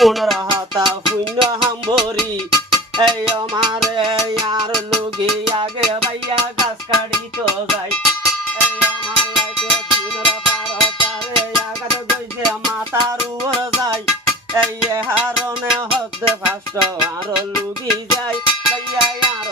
পুনর হাতা শূন্য হাম্বরি এই আমারে আর লুগি আগে ভাইয়া গাছ কাটি তো যাই এই আমার লাগে পুনর পারতারে আগাত গইছে মাথার উপর যাই এই হারনে হতে ফাস্ট আর লুগি যাই ভাইয়া আর